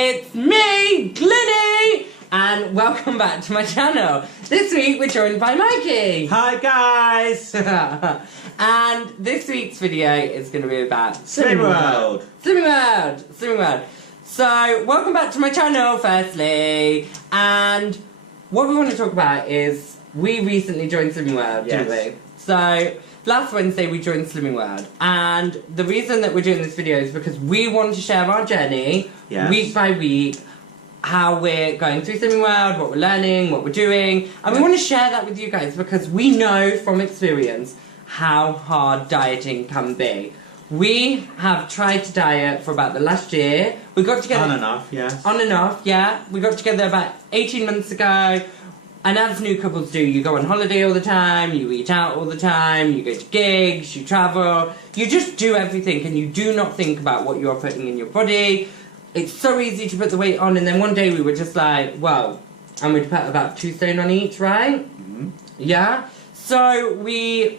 it's me, Glennie, and welcome back to my channel. This week we're joined by Mikey. Hi guys! And this week's video is going to be about Slimming World. Slimming World. So, welcome back to my channel, firstly, and what we want to talk about is we recently joined Slimming World, didn't we? So, last Wednesday we joined Slimming World, and the reason that we're doing this video is because we want to share our journey, week by week, how we're going through Slimming World, what we're learning, what we're doing, and we want to share that with you guys because we know from experience how hard dieting can be. We have tried to diet for about the last year. We got together... On and off, yes. On and off, yeah. We got together about 18 months ago. And as new couples do, you go on holiday all the time, you eat out all the time, you go to gigs, you travel. You just do everything and you do not think about what you are putting in your body. It's so easy to put the weight on, and then one day we were just like, well, and we'd put about 2 stone on each, right? Mm-hmm. Yeah? So we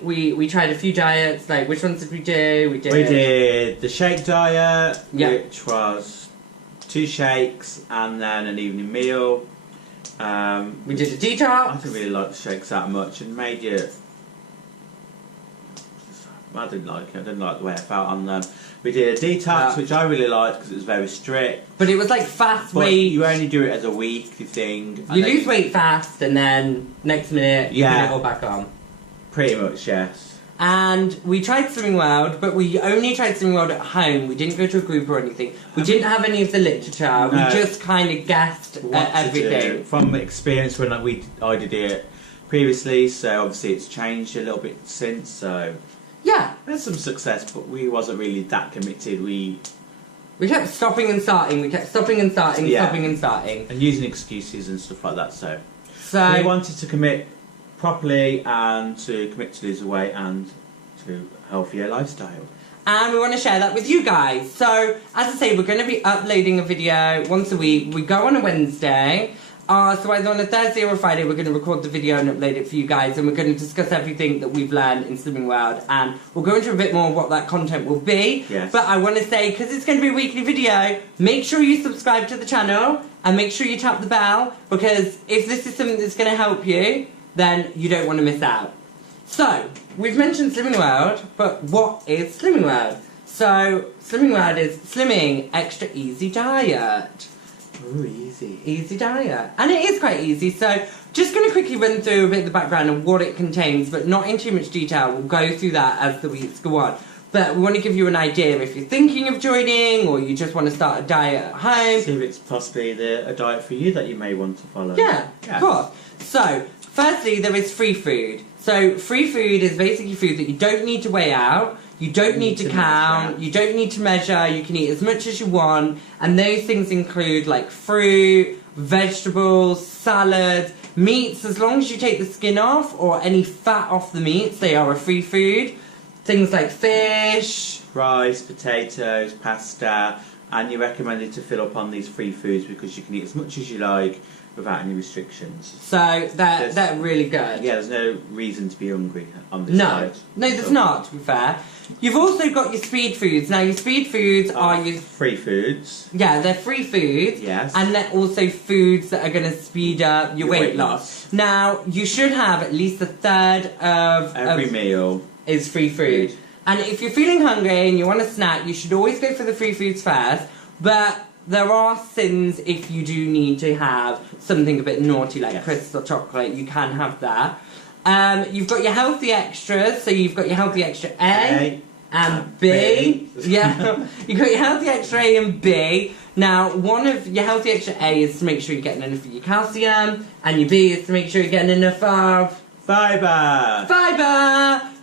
tried a few diets, like which ones did we do? We did the shake diet, which was 2 shakes and then an evening meal. We did a detox. I didn't really like the shakes that much and made it... I didn't like it, I didn't like the way I felt on them. We did a detox, which I really liked because it was very strict. But it was like fast weight. You only do it as a weekly thing. You lose weight fast and then next minute you put it all back on. Pretty much, yes. And we tried Slimming World, but we only tried Slimming World at home. We didn't go to a group or anything. We didn't have any of the literature. No. We just kind of guessed at everything. From experience when I did it previously, so obviously it's changed a little bit since, so... Yeah. There's some success, but we wasn't really that committed. We kept stopping and starting. We kept stopping and starting, stopping and starting. And using excuses and stuff like that, so we wanted to commit properly and to commit to lose weight and to a healthier lifestyle. And we want to share that with you guys. So, as I say, we're going to be uploading a video once a week. We go on a Wednesday. So either on a Thursday or a Friday, we're going to record the video and upload it for you guys. And we're going to discuss everything that we've learned in Slimming World. And we'll go into a bit more what that content will be. Yes. But I want to say, because it's going to be a weekly video, make sure you subscribe to the channel. And make sure you tap the bell. Because if this is something that's going to help you, then you don't want to miss out. So, we've mentioned Slimming World, but what is Slimming World? So, Slimming World is Slimming Extra Easy Diet. Ooh, easy. Easy diet. And it is quite easy, so just going to quickly run through a bit of the background of what it contains, but not in too much detail. We'll go through that as the weeks go on. But we want to give you an idea if you're thinking of joining, or you just want to start a diet at home. See if it's possibly a diet for you that you may want to follow. Yeah, of course. So, firstly, there is free food. So, free food is basically food that you don't need to weigh out. You don't need to count, you don't need to measure, you can eat as much as you want, and those things include like fruit, vegetables, salads, meats. As long as you take the skin off or any fat off the meats, they are a free food. Things like fish, rice, potatoes, pasta, and you're recommended to fill up on these free foods because you can eat as much as you like without any restrictions. So they're really good. Yeah, there's no reason to be hungry on this diet. No, there's not, to be fair. You've also got your speed foods. Now, your speed foods are your... free foods. Yeah, they're free foods. Yes. And they're also foods that are going to speed up your weight loss. Now, you should have at least a third of... Every meal is free food. And if you're feeling hungry and you want a snack, you should always go for the free foods first. But there are sins if you do need to have something a bit naughty like crisps or chocolate. You can have that. You've got your healthy extras, so you've got your healthy extra A and B. Yeah, you've got your healthy extra A and B. Now, one of your healthy extra A is to make sure you're getting enough of your calcium, and your B is to make sure you're getting enough of... Fibre!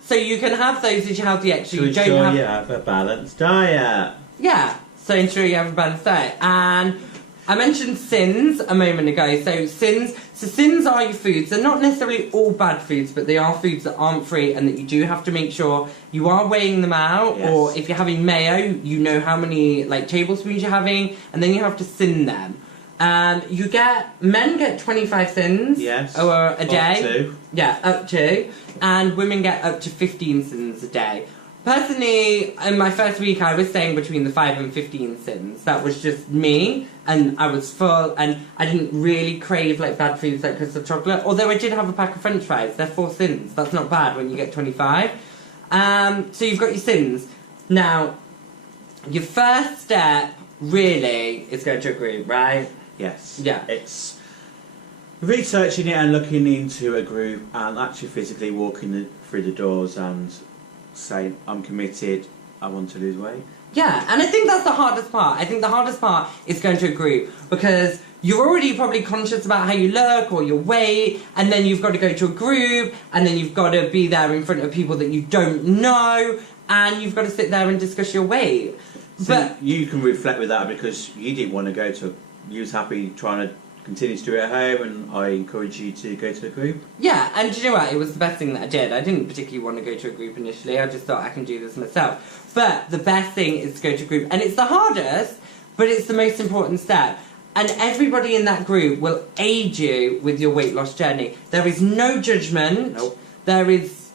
So you can have those as your healthy extra. To ensure you have a balanced diet. Yeah, so ensure you have a balanced diet. And I mentioned sins a moment ago. So sins are your foods. They're not necessarily all bad foods, but they are foods that aren't free and that you do have to make sure you are weighing them out. Yes. Or if you're having mayo, you know how many tablespoons you're having, and then you have to sin them. Men get 25 sins a day. Up to. Yeah, up to. And women get up to 15 sins a day. personally, in my first week, I was staying between the 5 and 15 sins. That was just me, and I was full, and I didn't really crave like bad foods like crystal chocolate. Although I did have a pack of French fries. They're 4 sins. That's not bad when you get 25. So you've got your sins. Now, your first step really is going to a group, right? Yes. Yeah. It's researching it and looking into a group and actually physically walking through the doors and saying, I'm committed, I want to lose weight. Yeah, and I think that's the hardest part. I think the hardest part is going to a group because you're already probably conscious about how you look or your weight, and then you've got to go to a group, and then you've got to be there in front of people that you don't know, and you've got to sit there and discuss your weight. So but you can reflect with that because you didn't want to go to, you was happy trying to continue to do it at home, and I encourage you to go to a group. yeah, and do you know what? It was the best thing that I did. I didn't particularly want to go to a group initially. I just thought I can do this myself. But the best thing is to go to a group, and it's the hardest, but it's the most important step. And everybody in that group will aid you with your weight loss journey. There is no judgment. Nope. There is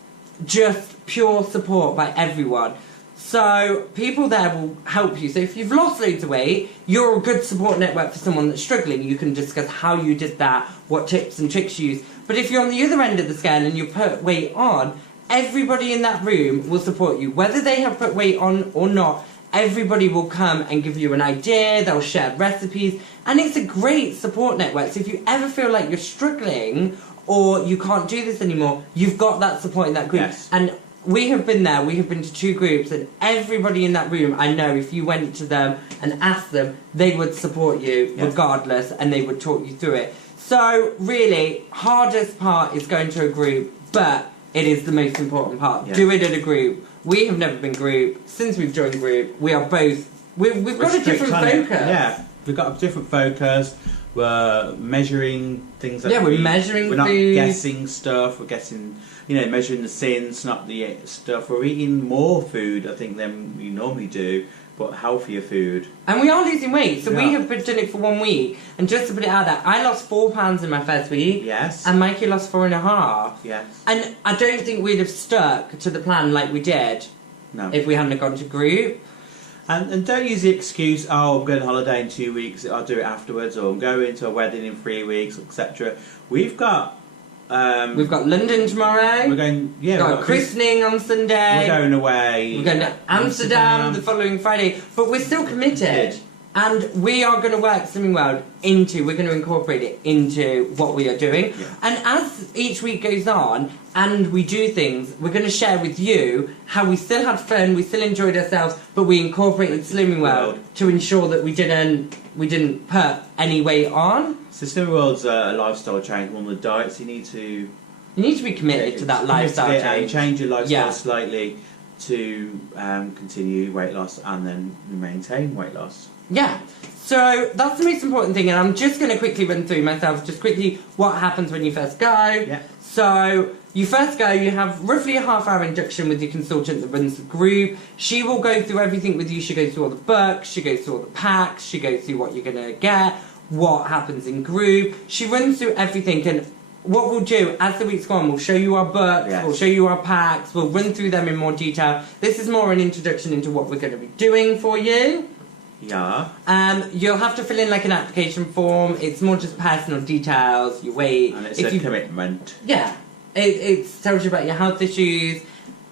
just pure support by everyone. So people there will help you. So if you've lost loads of weight, you're a good support network for someone that's struggling. You can discuss how you did that, what tips and tricks you use. But if you're on the other end of the scale and you put weight on, everybody in that room will support you. Whether they have put weight on or not, everybody will come and give you an idea. They'll share recipes. And it's a great support network. So if you ever feel like you're struggling or you can't do this anymore, you've got that support in that group. Yes. And we have been there, we have been to 2 groups, and everybody in that room, I know if you went to them and asked them, they would support you regardless, and they would talk you through it. So, really, hardest part is going to a group, but it is the most important part. Yeah. Do it at a group. We have never been group. Since we've joined group, we are both... We've got a different focus. Yeah, we've got a different focus. We're measuring things that we're measuring We're not food. guessing stuff. We're guessing, measuring the sins, not the stuff. We're eating more food, I think, than we normally do, but healthier food. And we are losing weight. So Yeah. we have been doing it for 1 week. And just to put it out there, I lost 4 pounds in my first week. Yes. And Mikey lost 4.5. Yes. And I don't think we'd have stuck to the plan like we did No. if we hadn't have gone to group. And don't use the excuse, oh, I'm going on holiday in 2 weeks, I'll do it afterwards, or I'm going to a wedding in 3 weeks, etc. We've got London tomorrow. we're going, We've got a christening on Sunday. We're going away. We're going to Amsterdam the following Friday. But we're still committed. And we are going to work Slimming World we're going to incorporate it into what we are doing. Yeah. And as each week goes on and we do things, we're going to share with you how we still had fun, we still enjoyed ourselves, but we incorporated Slimming World to ensure that we didn't put any weight on. So Slimming World's a lifestyle change, one of the diets you need to be committed to that lifestyle and change. change your lifestyle slightly to continue weight loss and then maintain weight loss. Yeah, so that's the most important thing, and I'm just going to quickly run through myself, just quickly what happens when you first go. Yeah. So, you first go, you have roughly a half-hour induction with your consultant that runs the group. She will go through everything with you. She goes through all the books, she goes through all the packs, she goes through what you're going to get, what happens in group. She runs through everything, and what we'll do, as the weeks go on, we'll show you our books, we'll show you our packs, we'll run through them in more detail. This is more an introduction into what we're going to be doing for you. Yeah. You'll have to fill in like an application form. It's more just personal details, your weight. And it's a commitment. Yeah. It tells you about your health issues,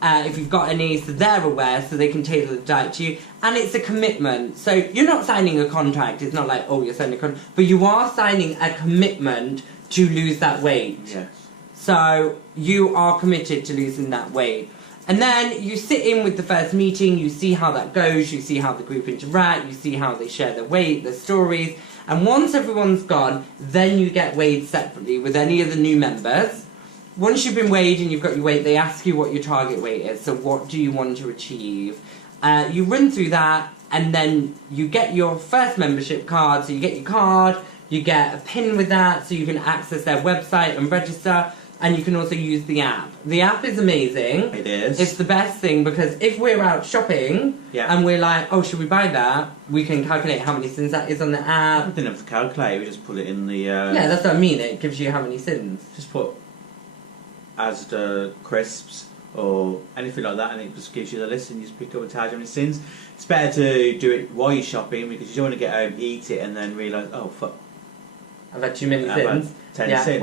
if you've got any, so they're aware, so they can tailor the diet to you. And it's a commitment. So you're not signing a contract. It's not like, oh, you're signing a contract. But you are signing a commitment to lose that weight. Yes. So you are committed to losing that weight. And then you sit in with the first meeting, you see how that goes, you see how the group interact, you see how they share their weight, their stories. And once everyone's gone, then you get weighed separately with any of the new members. Once you've been weighed and you've got your weight, they ask you what your target weight is. So what do you want to achieve? You run through that, and then you get your first membership card. So you get your card, you get a pin with that, so you can access their website and register. And you can also use the app. The app is amazing. It is. It's the best thing because if we're out shopping and we're like, oh, should we buy that? We can calculate how many sins that is on the app. I didn't have to calculate, we just put it in the... Yeah, that's what I mean. It gives you how many sins. Just put Asda crisps or anything like that, and it just gives you the list and you just pick up and tell how many sins. It's better to do it while you're shopping because you don't want to get home, eat it, and then realise, oh fuck, I've had too many I've had sins. 10 Yeah, sins.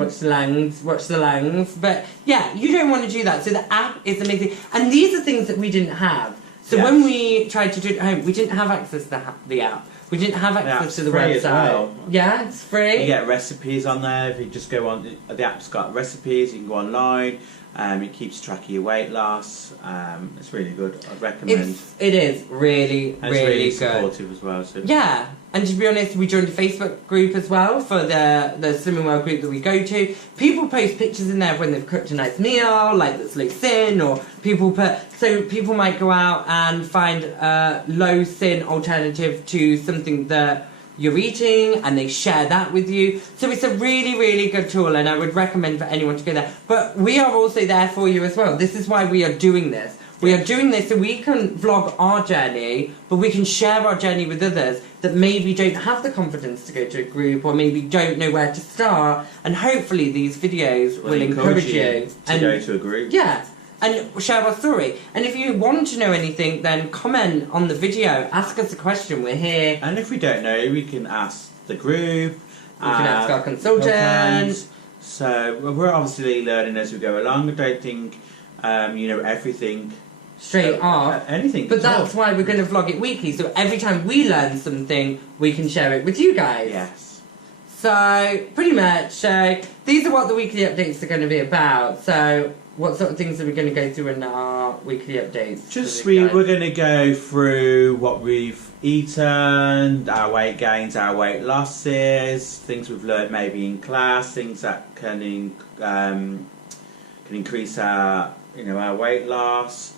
watch the langs. But yeah, you don't want to do that. So the app is amazing. And these are things that we didn't have. So Yes. when we tried to do it at home, we didn't have access to the app. We didn't have access app's to the free website. as well. Yeah, it's free. You get recipes on there. If you just go on, the app's got recipes. You can go online. It keeps track of your weight loss. It's really good. I'd recommend. It is really, And really it's really good. supportive as well. So. Yeah, and to be honest, we joined a Facebook group as well for the Slimming World group that we go to. People post pictures in there of when they've cooked a nice meal, like that's low sin, or people might go out and find a low sin alternative to something that you're eating, and they share that with you. So it's a really, really good tool, and I would recommend for anyone to go there. But we are also there for you as well. This is why we are doing this. We are doing this so we can vlog our journey, but we can share our journey with others that maybe don't have the confidence to go to a group, or maybe don't know where to start. And hopefully these videos will encourage you to go to a group. Yeah, and share our story. And if you want to know anything, then comment on the video, ask us a question, we're here. And if we don't know, we can ask the group. We can ask our consultant. So we're obviously learning as we go along. I don't think you know everything Straight off. Anything. But at all. that's why we're going to vlog it weekly, so every time we learn something, we can share it with you guys. Yes. So, pretty much, these are what the weekly updates are going to be about. So, what sort of things are we going to go through in our weekly updates? We're going to go through what we've eaten, our weight gains, our weight losses, things we've learned maybe in class, things that can increase our weight loss.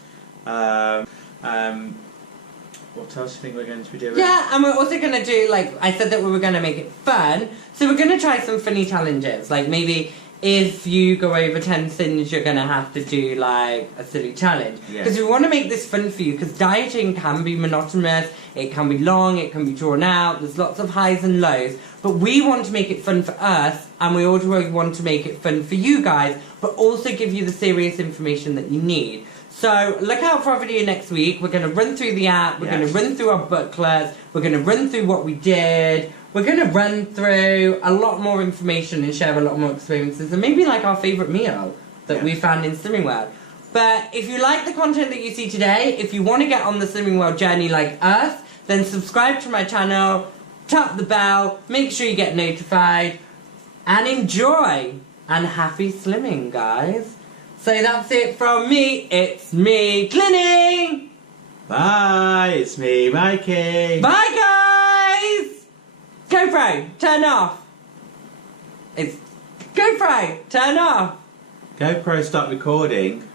What else do you think we're going to be doing? Yeah, and we're also going to do, like, I said that we were going to make it fun. So we're going to try some funny challenges. Like, maybe if you go over 10 sins, you're going to have to do, like, a silly challenge. Because we want to make this fun for you, because dieting can be monotonous, it can be long, it can be drawn out, there's lots of highs and lows. But we want to make it fun for us, and we also want to make it fun for you guys, but also give you the serious information that you need. So, look out for our video next week. We're going to run through the app, we're going to run through our booklets, we're going to run through what we did, we're going to run through a lot more information and share a lot more experiences, and maybe like our favourite meal that we found in Slimming World. But if you like the content that you see today, if you want to get on the Slimming World journey like us, then subscribe to my channel, tap the bell, make sure you get notified, and enjoy! And happy slimming, guys! So that's it from me. It's me, Clinny. Bye. It's me, Mikey. Bye, guys. GoPro, turn off. It's GoPro, turn off. GoPro, stop recording.